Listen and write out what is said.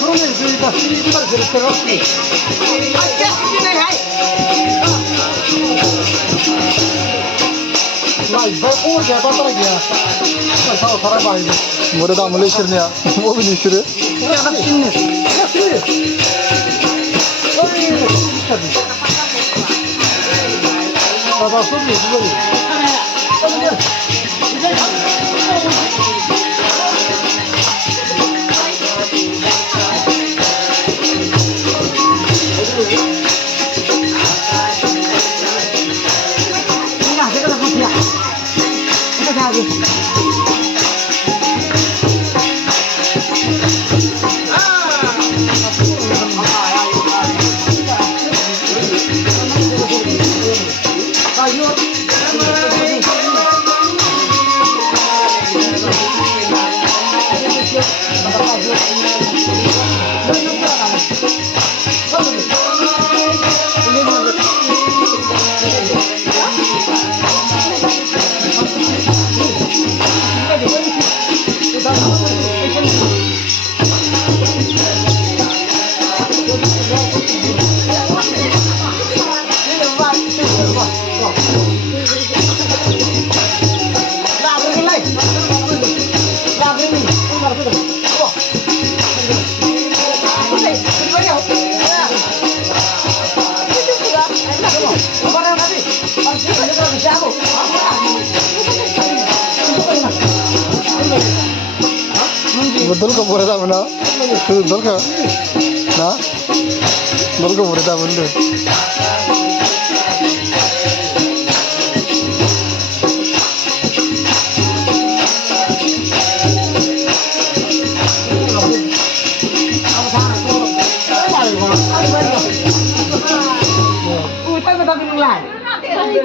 그러면 저희가 시기만 그렇게 없지. Burada da Malaysia ne ya? O bir nişiri. Betul ke boleh tak benar? Betul ke? Nah, betul ke boleh tak benar? Ui, tay người ta bị ngừng lại.